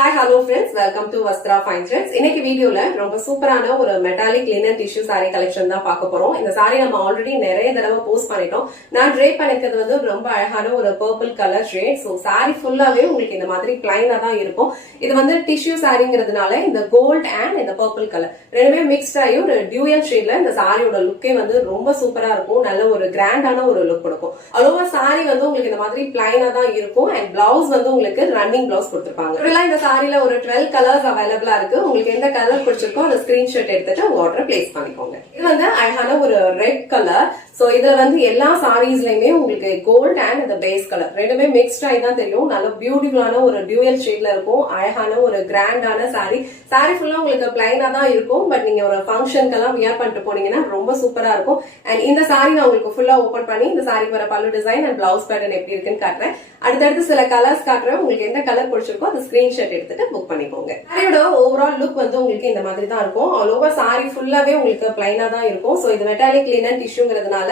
Hi, hello friends. Welcome to Vastra Fine Threads. இன்னைக்கு வீடியோல ரொம்ப சூப்பரான ஒரு metallic linen tissue saree collection தான் பார்க்க போறோம். இந்த saree நம்ம ஆல்ரெடி நிறைய தடவை போஸ்ட் பண்ணிட்டோம். நான் ட்ரேப் பண்ணிருக்கிறது வந்து ரொம்ப அழகான ஒரு purple colour shade. So saree ஃபுல்லாவே உங்களுக்கு இந்த மாதிரி பிளைனா தான் இருக்கும். இது வந்து டிஷ்யூ சாரிங்கிறதுனால இந்த கோல்ட் அண்ட் இந்த பர்பிள் கலர் ரெண்டுமே மிக்ஸ்ட் ஆகி ஒரு டியூயல் ஷேட்ல இந்த சாரியோட லுக்கே வந்து ரொம்ப சூப்பரா இருக்கும். நல்ல ஒரு கிராண்டான ஒரு லுக் கொடுக்கும். அலோவா saree வந்து உங்களுக்கு இந்த மாதிரி பிளைனா தான் இருக்கும். அண்ட் பிளவுஸ் வந்து உங்களுக்கு ரன்னிங் பிளவுஸ் கொடுத்திருப்பாங்க. இந்த சாரில ஒரு 12 கலர்ஸ் அவைலபிளா இருக்கு. உங்களுக்கு எந்த கலர் பிடிச்சிருக்கோ அந்த ஸ்கிரீன்ஷாட் எடுத்துட்டு உங்க ஆர்டர் பிளேஸ் பண்ணிக்கோங்க. இது வந்து அழகான ஒரு ரெட் கலர். சோ இதுல வந்து எல்லா சாரீஸ்லயுமே உங்களுக்கு கோல்ட் அண்ட் இந்த பேஸ் கலர் ரெண்டுமே மிக்ஸ்ட் ஆகி தான் தெரியும். நல்ல பியூட்டிஃபுல்லான ஒரு டியூயல் ஷேட்ல இருக்கும். அழகான ஒரு கிராண்டான சாரி ஃபுல்லா உங்களுக்கு பிளைனா தான் இருக்கும். பட் நீங்க ஒரு ஃபங்க்ஷனுக்கு எல்லாம் வியர் பண்ணிட்டு போனீங்கன்னா ரொம்ப சூப்பரா இருக்கும். அண்ட் இந்த சாரி நான் உங்களுக்கு ஃபுல்லா ஓபன் பண்ணி இந்த சாரிக்கு வர பல்லு டிசைன் அண்ட் பிளவுஸ் பேட்டர்ன் எப்படி இருக்குன்னு காட்டுறேன். அடுத்தடுத்து சில கலர்ஸ் காட்டுறேன். உங்களுக்கு எந்த கலர் பிடிச்சிருக்கோ அந்த ஸ்கிரீன்ஷாட் எடுத்துட்டு புக் பண்ணிக்கோங்க. சாரியோட ஓவரால் லுக் வந்து உங்களுக்கு இந்த மாதிரி தான் இருக்கும். ஆல் ஓவர் சாரி ஃபுல்லாவே உங்களுக்கு பிளைனா தான் இருக்கும். சோ இது மெட்டாலிக் லினன் டிஷ்யூங்கிறதுனால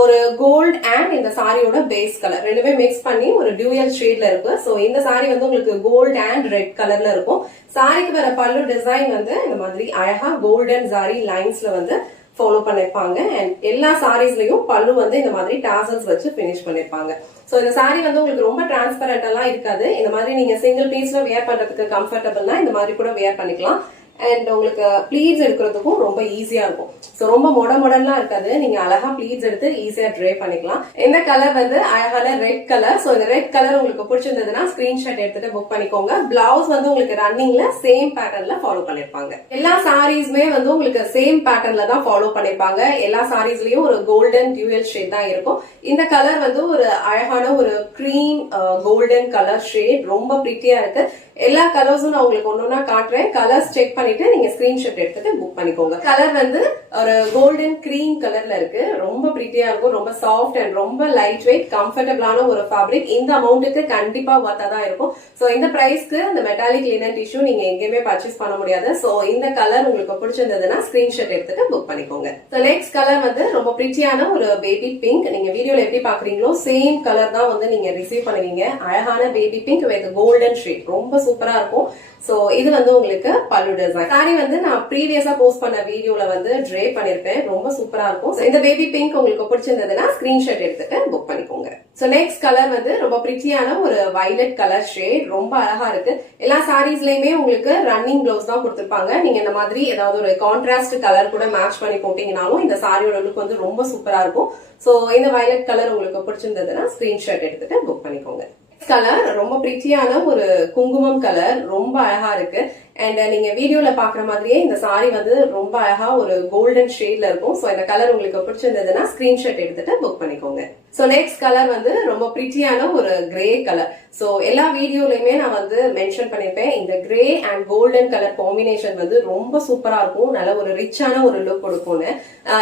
ஒரு கோல்ட் அண்ட் இந்த சாரியோட பேஸ் கலர் ரெண்டுமே மிக்ஸ் பண்ணி ஒரு டியூயல் ஷேட்ல இருக்கு. சோ இந்த சாரி வந்து உங்களுக்கு கோல்ட் அண்ட் ரெட் கலர்ல இருக்கும். சாரிக்கு வர பல்லு டிசைன் வந்து இந்த மாதிரி அழகா கோல்டன் சாரி லைன்ஸ்ல வந்து ஃபாலோ பண்ணிருப்பாங்க. அண்ட் எல்லா சாரீஸ்லயும் பல்லு வந்து இந்த மாதிரி டாசல்ஸ் வச்சு பினிஷ் பண்ணிருப்பாங்க. சோ இந்த சாரி வந்து உங்களுக்கு ரொம்ப டிரான்ஸ்பரண்ட் எல்லாம் இருக்காது. இந்த மாதிரி நீங்க சிங்கிள் பீஸ்ல வியர் பண்றதுக்கு கம்ஃபர்டபிள்னா இந்த மாதிரி கூட வியர் பண்ணிக்கலாம். அண்ட் உங்களுக்கு ப்ளீட்ஸ் எடுக்கிறதுக்கும் ரொம்ப ஈஸியா இருக்கும். சோ ரொம்ப மொடலாம் இருக்காது. நீங்க அழகா ப்ளீட்ஸ் எடுத்து ஈஸியா ட்ரே பண்ணிக்கலாம். இந்த கலர் வந்து அழகான ரெட் கலர். சோ இந்த ரெட் கலர் உங்களுக்கு பிடிச்சிருந்ததுன்னா ஸ்கிரீன்ஷாட் எடுத்துட்டு புக் பண்ணிக்கோங்க. பிளவுஸ் வந்து உங்களுக்கு ரன்னிங்ல சேம் பேட்டர்ன்ல ஃபாலோ பண்ணிருப்பாங்க. எல்லா சாரீஸ்மே வந்து உங்களுக்கு சேம் பேட்டர்ன்ல தான் ஃபாலோ பண்ணிருப்பாங்க. எல்லா சாரீஸ்லயும் ஒரு கோல்டன் டியூயல் ஷேட் தான் இருக்கும். இந்த கலர் வந்து ஒரு அழகான ஒரு கிரீம் கோல்டன் கலர் ஷேட் ரொம்ப பிரிட்டியா இருக்கு. எல்லா கலர்ஸும் நான் உங்களுக்கு ஒன்னொன்னா காட்டுறேன். கலர்ஸ் செக் பண்ணிட்டு நீங்க ஸ்கிரீன்ஷாட் எடுத்துட்டு புக் பண்ணிக்கோங்க. கலர் வந்து ஒரு கோல்டன் கிரீம் கலர்ல இருக்கு. ரொம்ப பிரிட்டியா இருக்கும். ரொம்ப சாஃப்ட் அண்ட் ரொம்ப லைட் வெயிட் கம்ஃபர்டபிளான ஒரு ஃபேப்ரிக். இந்த அமௌண்ட்டுக்கு கண்டிப்பா ஒர்த்தா தான் இருக்கும். சோ இந்த பிரைஸ்க்கு இந்த மெட்டாலிக் லினன் டிஷ்யூ நீங்க எங்கேயுமே பர்ச்சேஸ் பண்ண முடியாது. சோ இந்த கலர் உங்களுக்கு பிடிச்சிருந்ததுன்னா ஸ்கிரீன்ஷாட் எடுத்துட்டு புக் பண்ணிக்கோங்க. சோ நெக்ஸ்ட் கலர் வந்து ரொம்ப பிரிட்டியான ஒரு பேபி பிங்க். நீங்க வீடியோல எப்படி பாக்குறீங்களோ சேம் கலர் தான் வந்து நீங்க ரிசீவ் பண்ணுவீங்க. அழகான baby pink with golden shade ரொம்ப சூப்பரா இருக்கும். சோ இது வந்து உங்களுக்கு பல்லு டிசைன். சாரி வந்து நான் ப்ரீவியஸா போஸ்ட் பண்ண வீடியோல வந்து ட்ரே பண்ணிருப்பேன். ரொம்ப சூப்பரா இருக்கும். இந்த பேபி பிங்க் உங்களுக்கு பிடிச்சிருந்ததுன்னா ஸ்கிரீன்ஷாட் எடுத்துட்டு புக் பண்ணிக்கோங்க. சோ நெக்ஸ்ட் கலர் வந்து ரொம்ப பிரிட்டியான ஒரு வயலட் கலர் ஷேட். ரொம்ப அழகா இருக்கு. எல்லா சாரீஸ்லயுமே உங்களுக்கு ரன்னிங் பிளவுஸ் தான் கொடுத்திருப்பாங்க. நீங்க இந்த மாதிரி ஏதாவது ஒரு கான்ட்ராஸ்ட் கலர் கூட மேட்ச் பண்ணி போட்டீங்கனாலும் இந்த சாரியோட லுக் வந்து ரொம்ப சூப்பரா இருக்கும். சோ இந்த வயலட் கலர் உங்களுக்கு பிடிச்சிருந்ததுன்னா ஸ்கிரீன்ஷாட் எடுத்துட்டு புக் பண்ணிக்கோங்க. கலர் ரொம்ப பிரிட்டியான ஒரு குங்குமம் கலர் ரொம்ப அழகா இருக்கு. அண்ட் நீங்க வீடியோல பாக்குற மாதிரியே இந்த சாரி வந்து ரொம்ப அழகா ஒரு கோல்டன் ஷேட்ல இருக்கும். சோ இந்த கலர் உங்களுக்கு பிடிச்சிருந்ததுன்னா ஸ்கிரீன்ஷாட் எடுத்துட்டு புக் பண்ணிக்கோங்க. சோ நெக்ஸ்ட் கலர் வந்து ரொம்ப பிரிட்டியான ஒரு கிரே கலர். சோ எல்லா வீடியோலயுமே நான் வந்து மென்ஷன் பண்ணிருப்பேன். இந்த grey and golden colour combination வந்து ரொம்ப சூப்பரா இருக்கும். நல்ல ஒரு ரிச்சான ஒரு லுக் கொடுக்கும்னு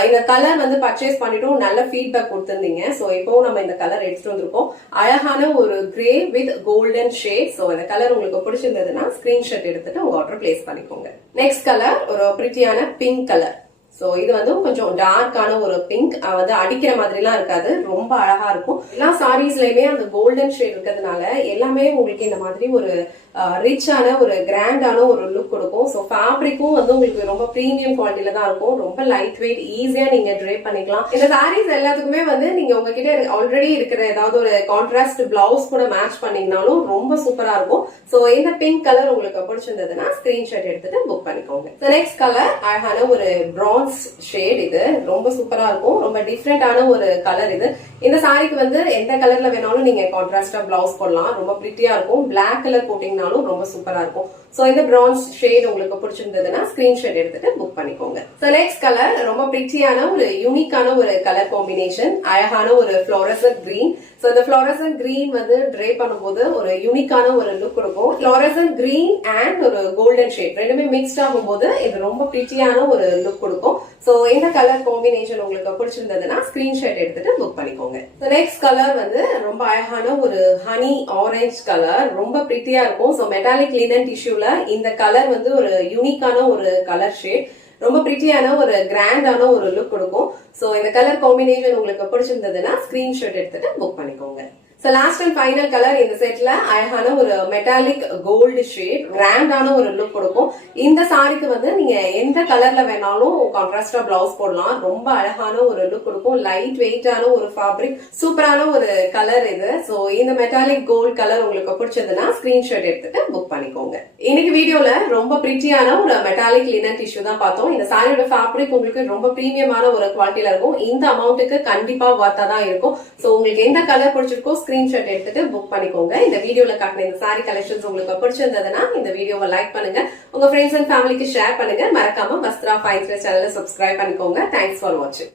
இந்த கலர் வந்து பர்ச்சேஸ் பண்ணிட்டும் நல்ல ஃபீட்பேக் கொடுத்திருந்தீங்க. சோ இப்போ நம்ம இந்த கலர் எடுத்துட்டு வந்திருக்கோம். அழகான ஒரு grey with golden shade. So இந்த கலர் உங்களுக்கு பிடிச்சிருந்ததுன்னா ஸ்கிரீன்ஷாட் எடுத்துட்டு உங்க ஆர்டர் பிளேஸ் பண்ணிக்கோங்க. நெக்ஸ்ட் கலர் ஒரு பிரிட்டியான பிங்க் கலர். சோ இது வந்து கொஞ்சம் டார்க்கான ஒரு பிங்க். வந்து அடிக்கிற மாதிரி எல்லாம் இருக்காது. ரொம்ப அழகா இருக்கும். எல்லா சாரீஸ்லயுமே அந்த கோல்டன் ஷேட் இருக்கிறதுனால எல்லாமே உங்களுக்கு இந்த மாதிரி ஒரு ரிச்சான ஒரு கிராண்டான ஒரு லுக் கொடுக்கும். சோ ஃபேப்ரிக்கும் வந்து உங்களுக்கு ரொம்ப பிரீமியம் குவாலிட்டியில தான் இருக்கும். ரொம்ப லைட் வெயிட் ஈஸியா நீங்க ட்ரே பண்ணிக்கலாம். இந்த சாரீஸ் எல்லாத்துக்குமே வந்து நீங்க உங்ககிட்ட ஆல்ரெடி இருக்கிற ஏதாவது ஒரு கான்ட்ராஸ்ட் பிளவுஸ் கூட மேட்ச் பண்ணீங்கனாலும் ரொம்ப சூப்பரா இருக்கும். சோ இந்த பிங்க் கலர் உங்களுக்கு பிடிச்சிருந்ததுன்னா ஸ்கிரீன்ஷாட் எடுத்துட்டு புக் பண்ணிக்கோங்க. நெக்ஸ்ட் கலர் அழகான ஒரு பிரான்ஸ் ஷேட். இது ரொம்ப சூப்பரா இருக்கும். ரொம்ப டிஃப்ரெண்டான ஒரு கலர் இது. இந்த சாரிக்கு வந்து எந்த கலர்ல வேணாலும் நீங்க கான்ட்ராஸ்டா பிளவுஸ் போடலாம். ரொம்ப பிரிட்டியா இருக்கும். பிளாக் கலர் போட்டீங்கன்னா ரொம்ப சூப்பரா இருக்கும். சோ இந்த பிரான்ஸ் ஷேட் உங்களுக்கு பிடிச்சிருந்ததுன்னா ஸ்கிரீன்ஷாட் எடுத்துட்டு புக் பண்ணிக்கோங்க. சோ நெக்ஸ்ட் கலர் ரொம்ப பிரிட்டியான ஒரு யூனிக்கான ஒரு கலர் காம்பினேஷன். அழகான ஒரு ஃப்ளோரசன்ட் கிரீன். சோ இந்த ஃப்ளோரசன்ட் கிரீன் வந்து ட்ரே பண்ணும்போது ஒரு யூனிக்கான ஒரு லுக் கொடுக்கும். ஃப்ளோரசன்ட் கிரீன் அண்ட் ஒரு கோல்டன் ஷேட் ரெண்டுமே மிக்ஸ்ட் ஆகும்போது இது ரொம்ப பிரிட்டியான ஒரு லுக் கொடுக்கும். சோ இந்த கலர் காம்பினேஷன் உங்களுக்கு பிடிச்சிருந்ததுன்னா ஸ்கிரீன்ஷாட் எடுத்துட்டு புக் பண்ணிக்கோங்க. சோ நெக்ஸ்ட் கலர் வந்து ரொம்ப அழகான ஒரு ஹனி ஆரஞ்சு கலர். ரொம்ப பிரிட்டியா இருக்கும். சோ மெட்டாலிக் லினன் டிஷ்யூல இந்த கலர் வந்து ஒரு யூனிக்கான ஒரு கலர் ஷேட். ரொம்ப பிரிட்டியான ஒரு கிராண்டான ஒரு லுக் கொடுக்கும். சோ இந்த கலர் காம்பினேஷன் உங்களுக்கு பிடிச்சிருந்ததுன்னா ஸ்கிரீன்ஷாட் எடுத்துட்டு புக் பண்ணிக்கோங்க. So last and final colour இந்த செட்ல அழகான ஒரு மெட்டாலிக் கோல்டு ஷேட் கிராண்டான ஒரு லுக் கொடுக்கும். இந்த சாரிக்கு வந்து நீங்க எந்த கலர்ல வேணாலும் கான்ட்ராஸ்டா பிளவுஸ் போடலாம். ரொம்ப அழகான ஒரு லுக் கொடுக்கும். லைட் வெயிட்டான ஒரு ஃபேப்ரிக், சூப்பரான ஒரு கலர் இது. சோ இந்த மெட்டாலிக் கோல்டு கலர் உங்களுக்கு பிடிச்சதுன்னா ஸ்கிரீன்ஷாட் எடுத்துட்டு புக் பண்ணிக்கோங்க. இன்னைக்கு வீடியோல ரொம்ப பிரிட்டியான ஒரு மெட்டாலிக் லினன் டிஷ்யூ தான் பார்த்தோம். இந்த சாரியோட ஃபேப்ரிக் உங்களுக்கு ரொம்ப பிரீமியமான ஒரு குவாலிட்டியில இருக்கும். இந்த அமௌண்ட்டுக்கு கண்டிப்பா வர்த்தா தான் இருக்கும். சோ உங்களுக்கு எந்த கலர் பிடிச்சிருக்கோ ஸ்கிரீன்ஷாட் எடுத்துட்டு புக் பண்ணிக்கோங்க. இந்த வீடியோல காட்டின இந்த சாரி கலெக்ஷன்ஸ் உங்களுக்கு பிடிச்சிருந்ததுன்னா இந்த வீடியோவை லைக் பண்ணுங்க, உங்க ஃப்ரெண்ட்ஸ் அண்ட் ஃபேமிலிக்கு ஷேர் பண்ணுங்க. மறக்காம வஸ்த்ரா ஃபைன் சேனலை சப்ஸ்கிரைப் பண்ணிக்கோங்க. தேங்க்ஸ் ஃபார் வாட்சிங்.